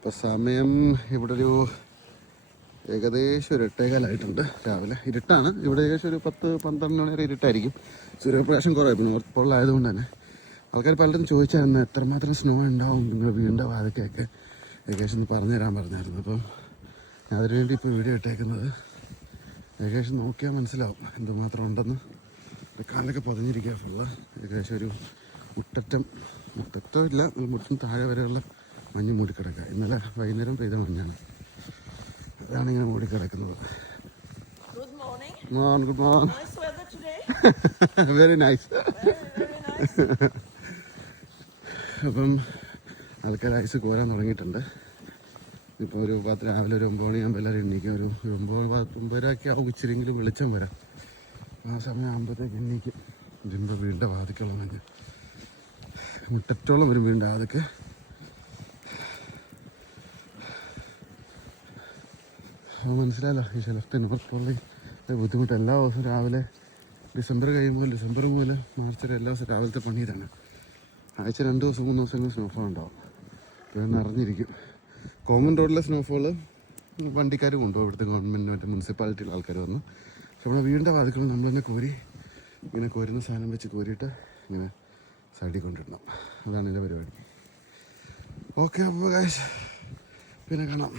ഇപ്പോൾ സമയം ഇവിടെ ഒരു ഏകദേശം ഒരു 8:15 രാവിലെ. ഇരുട്ടാണ് ഇവിടെ. ഏകദേശം ഒരു 10-12 മണി വരെ ഇരുട്ടായിരിക്കും. സൂര്യപ്രകാശം കുറവായിരുന്നു നോർത്ത് പോളിലായതുകൊണ്ട് തന്നെ. ആൾക്കാർ പലരും ചോദിച്ചായിരുന്നു എത്രമാത്രം സ്നോ ഉണ്ടാവും നിങ്ങൾ വീടിൻ്റെ വാതിക്കൊക്കെ ഏകദേശം പറഞ്ഞു തരാൻ പറഞ്ഞായിരുന്നു. അപ്പം ഞാൻ അതിനുവേണ്ടി ഇപ്പോൾ വീഡിയോ ഇട്ടേക്കുന്നത്. ഏകദേശം നോക്കിയാൽ മനസ്സിലാവും എന്തുമാത്രം ഉണ്ടെന്ന്. കാലൊക്കെ പതിഞ്ഞിരിക്കുക ഫുള്ള്. ഏകദേശം ഒരു മുട്ടറ്റം ഇല്ല, മുറ്റം താഴെ വരെയുള്ള മഞ്ഞ് മൂടിക്കിടക്കുക. ഇന്നലെ വൈകുന്നേരം പെയ്ത മഞ്ഞാണ്, അതാണ് ഇങ്ങനെ മൂടിക്കിടക്കുന്നത്. Good morning. Good morning. Nice weather today. Very nice. Very nice. അപ്പം ആൾക്കാർ ഐസ് കോരാൻ തുടങ്ങിയിട്ടുണ്ട്. ഇപ്പോൾ ഒരു രാവിലെ ഒരു 9 മണിയാകുമ്പോൾ എല്ലാവരും എണ്ണീക്കും. ഒരു 9-9:30 ആവും ഇച്ചിരിയെങ്കിലും വെളിച്ചം വരാം. ആ സമയം ആകുമ്പോഴത്തേക്ക് എണ്ണീക്കും. ഇതിൻ്റെ വീടിൻ്റെ വാതിക്കുള്ള മഞ്ഞ് മുട്ടറ്റോളം വരും വീടിൻ്റെ അതൊക്കെ. അപ്പോൾ മനസ്സിലായല്ലോ ഈ ഷെലഫ്റ്റ് നോർത്ത് പോളി ബുദ്ധിമുട്ട്. എല്ലാ ദിവസവും രാവിലെ ഡിസംബർ മുതൽ മാർച്ച് വരെ എല്ലാ ദിവസവും രാവിലത്തെ പണി ഇതാണ്. ആഴ്ച 2 ദിവസം 3 ദിവസമെങ്കിലും സ്നോഫോൾ ഉണ്ടാവും. അപ്പോൾ നിറഞ്ഞിരിക്കും. കോമൺ റോഡിലെ സ്നോഫോൾ വണ്ടിക്കാർ കൊണ്ടുപോകും. ഇവിടുത്തെ ഗവൺമെൻറ് മറ്റേ മുനിസിപ്പാലിറ്റിയിലെ ആൾക്കാർ വന്ന്. പക്ഷെ നമ്മുടെ വീടിൻ്റെ വാതിക്കൾ നമ്മൾ തന്നെ ഇങ്ങനെ കോരുന്ന സാധനം വെച്ച് കോരിയിട്ട് ഇങ്ങനെ സൈഡിൽ കൊണ്ടിടണം. അതാണ് എൻ്റെ പരിപാടി. ഓക്കെ, അപ്പോൾ ഗൈസ് പിന്നെ കാണാം.